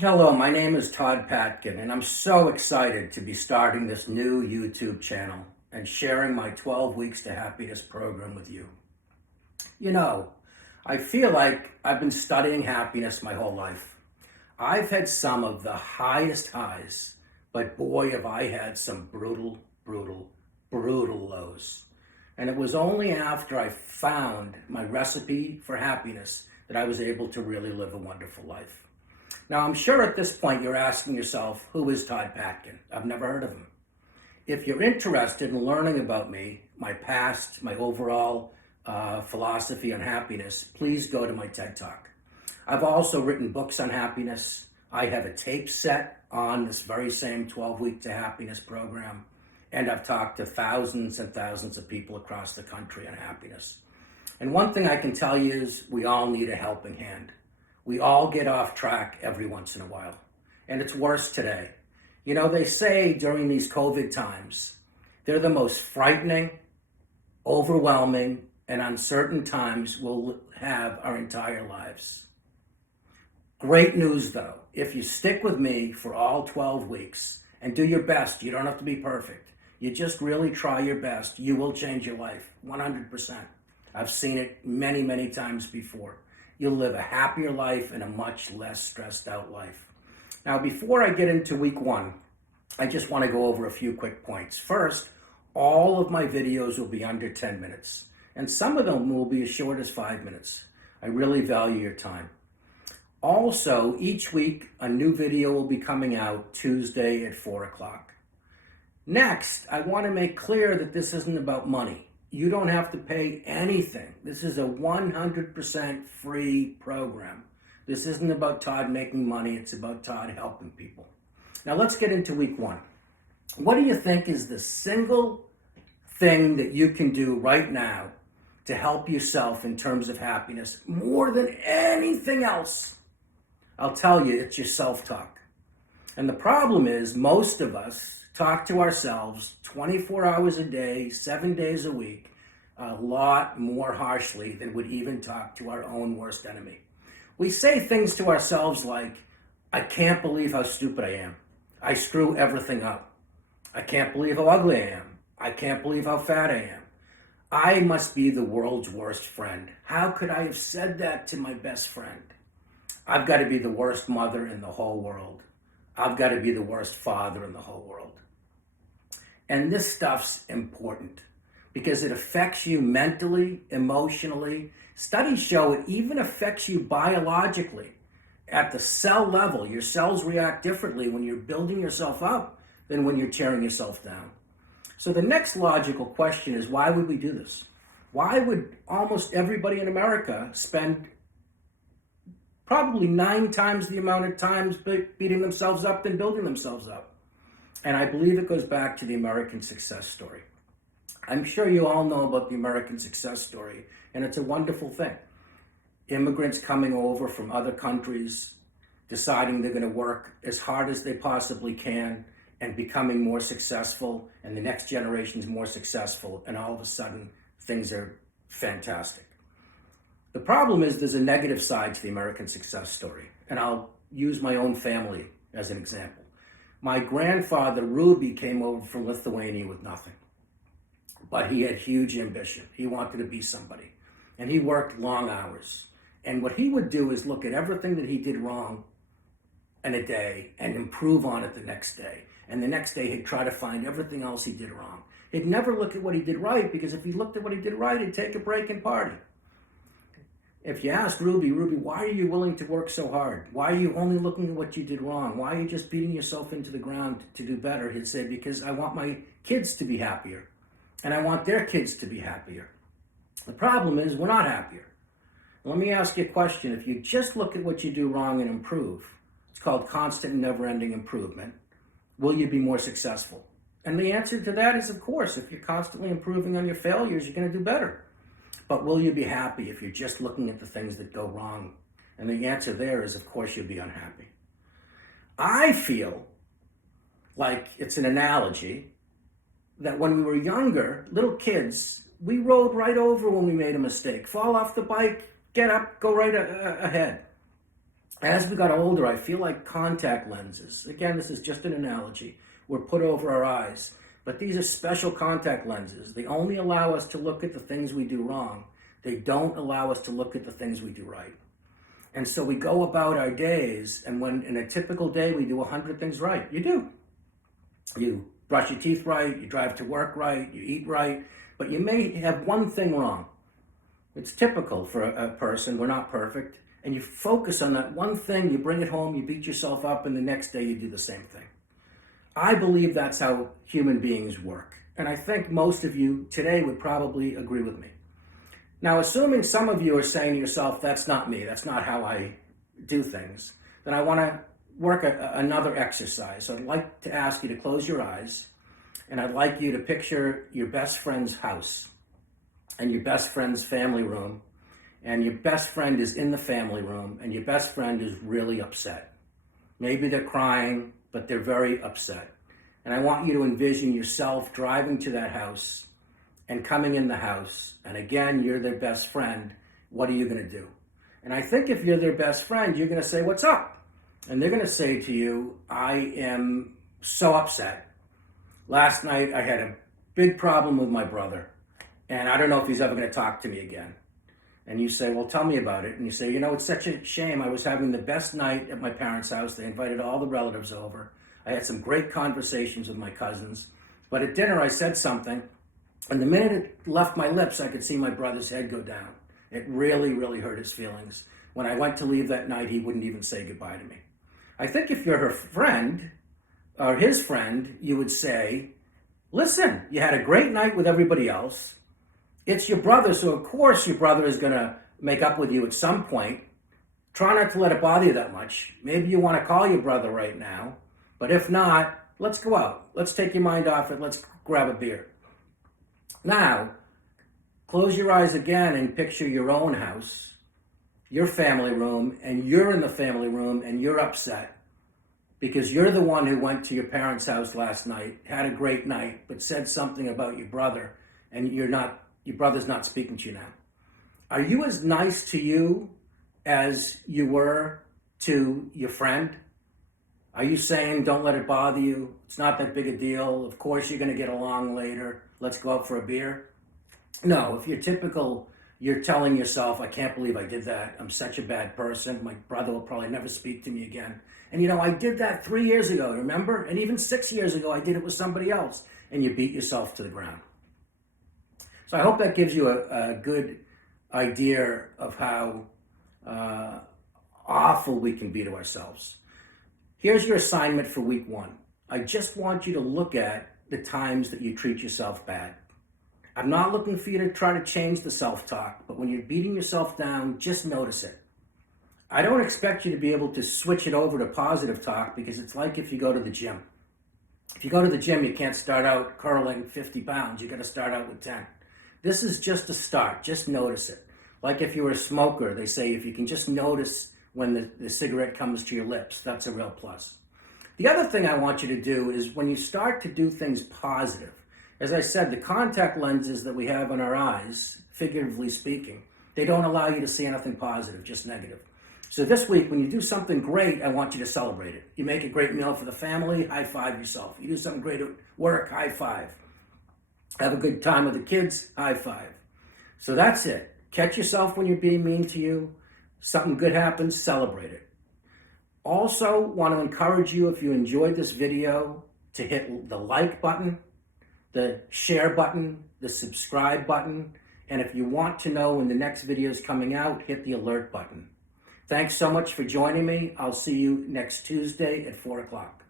Hello, my name is Todd Patkin, and I'm so excited to be starting this new YouTube channel and sharing my 12 Weeks to Happiness program with you. You know, I feel like I've been studying happiness my whole life. I've had some of the highest highs, but boy, have I had some brutal lows. And it was only after I found my recipe for happiness that I was able to really live a wonderful life. Now, I'm sure at this point you're asking yourself, who is Todd Patkin? I've never heard of him. If you're interested in learning about me, my past, my overall philosophy on happiness, please go to my TED Talk. I've also written books on happiness. I have a tape set on this very same 12-week to happiness program, and I've talked to thousands and thousands of people across the country on happiness. And one thing I can tell you is we all need a helping hand. We all get off track every once in a while, and it's worse today. You know, they say during these COVID times, they're the most frightening, overwhelming, and uncertain times we'll have our entire lives. Great news though, if you stick with me for all 12 weeks and do your best, you don't have to be perfect. You just really try your best, you will change your life 100%. I've seen it many, many times before. You'll live a happier life and a much less stressed out life. Now, before I get into week one, I just want to go over a few quick points. First, all of my videos will be under 10 minutes, and some of them will be as short as 5 minutes. I really value your time. Also, each week, a new video will be coming out Tuesday at 4 o'clock. Next, I want to make clear that this isn't about money. You don't have to pay anything. This is a 100% free program. This isn't about Todd making money. It's about Todd helping people. Now let's get into week one. What do you think is the single thing that you can do right now to help yourself in terms of happiness more than anything else? I'll tell you, it's your self-talk. And the problem is most of us talk to ourselves 24 hours a day, 7 days a week, a lot more harshly than would even talk to our own worst enemy. We say things to ourselves like, I can't believe how stupid I am. I screw everything up. I can't believe how ugly I am. I can't believe how fat I am. I must be the world's worst friend. How could I have said that to my best friend? I've got to be the worst mother in the whole world. I've got to be the worst father in the whole world. And this stuff's important because it affects you mentally, emotionally. Studies show it even affects you biologically. At the cell level, your cells react differently when you're building yourself up than when you're tearing yourself down. So the next logical question is, why would we do this? Why would almost everybody in America spend probably 9 times the amount of times beating themselves up than building themselves up? And I believe it goes back to the American success story. I'm sure you all know about the American success story, and it's a wonderful thing. Immigrants coming over from other countries, deciding they're going to work as hard as they possibly can and becoming more successful, and the next generation's more successful, and all of a sudden things are fantastic. The problem is there's a negative side to the American success story, and I'll use my own family as an example. My grandfather, Ruby, came over from Lithuania with nothing, but he had huge ambition. He wanted to be somebody, and he worked long hours. And what he would do is look at everything that he did wrong in a day and improve on it the next day. And the next day, he'd try to find everything else he did wrong. He'd never look at what he did right, because if he looked at what he did right, he'd take a break and party. If you asked Ruby, why are you willing to work so hard? Why are you only looking at what you did wrong? Why are you just beating yourself into the ground to do better? He'd say, because I want my kids to be happier, and I want their kids to be happier. The problem is we're not happier. Let me ask you a question. If you just look at what you do wrong and improve, it's called constant and never-ending improvement, will you be more successful? And the answer to that is, of course. If you're constantly improving on your failures, you're going to do better. But will you be happy if you're just looking at the things that go wrong? And the answer there is, of course, you'll be unhappy. I feel like it's an analogy that when we were younger, little kids, we rode right over when we made a mistake. Fall off the bike, get up, go right ahead. As we got older, I feel like contact lenses, again, this is just an analogy, were put over our eyes. But these are special contact lenses. They only allow us to look at the things we do wrong. They don't allow us to look at the things we do right. And so we go about our days, and when in a typical day we do 100 things right. You do. You brush your teeth right, you drive to work right, you eat right, but you may have one thing wrong. It's typical for a person, we're not perfect, and you focus on that one thing, you bring it home, you beat yourself up, and the next day you do the same thing. I believe that's how human beings work, and I think most of you today would probably agree with me. Now, assuming some of you are saying to yourself, that's not me, that's not how I do things, then I want to work another exercise. So I'd like to ask you to close your eyes, and I'd like you to picture your best friend's house and your best friend's family room, and your best friend is in the family room, and your best friend is really upset. Maybe they're crying, but they're very upset. And I want you to envision yourself driving to that house and coming in the house, and again, you're their best friend. What are you going to do? And I think if you're their best friend, you're going to say, what's up? And they're going to say to you, I am so upset. Last night, I had a big problem with my brother, and I don't know if he's ever going to talk to me again. And you say, well, tell me about it. And you say, you know, it's such a shame. I was having the best night at my parents' house. They invited all the relatives over. I had some great conversations with my cousins. But at dinner, I said something, and the minute it left my lips, I could see my brother's head go down. It really, really hurt his feelings. When I went to leave that night, he wouldn't even say goodbye to me. I think if you're her friend, or his friend, you would say, listen, you had a great night with everybody else. It's your brother, so of course your brother is going to make up with you at some point. Try not to let it bother you that much. Maybe you want to call your brother right now, but if not, let's go out. Let's take your mind off it. Let's grab a beer. Now, close your eyes again and picture your own house, your family room, and you're in the family room and you're upset because you're the one who went to your parents' house last night, had a great night, but said something about your brother, and your brother's not speaking to you now. Are you as nice to you as you were to your friend? Are you saying, don't let it bother you? It's not that big a deal. Of course you're going to get along later. Let's go out for a beer. No, if you're typical, you're telling yourself, I can't believe I did that. I'm such a bad person. My brother will probably never speak to me again. And you know, I did that 3 years ago, remember? And even 6 years ago, I did it with somebody else. And you beat yourself to the ground. So I hope that gives you a good idea of how awful we can be to ourselves. Here's your assignment for week 1. I just want you to look at the times that you treat yourself bad. I'm not looking for you to try to change the self-talk, but when you're beating yourself down, just notice it. I don't expect you to be able to switch it over to positive talk because it's like if you go to the gym. If you go to the gym, you can't start out curling 50 pounds. You got to start out with 10. This is just a start. Just notice it. Like if you were a smoker, they say if you can just notice when the cigarette comes to your lips, that's a real plus. The other thing I want you to do is when you start to do things positive, as I said, the contact lenses that we have in our eyes, figuratively speaking, they don't allow you to see anything positive, just negative. So this week, when you do something great, I want you to celebrate it. You make a great meal for the family, high five yourself. You do something great at work, high five. Have a good time with the kids, high five. So that's it. Catch yourself when you're being mean to you. Something good happens, celebrate it. Also, want to encourage you, if you enjoyed this video, to hit the like button, the share button, the subscribe button, and if you want to know when the next video is coming out, hit the alert button. Thanks so much for joining me. I'll see you next Tuesday at 4 o'clock.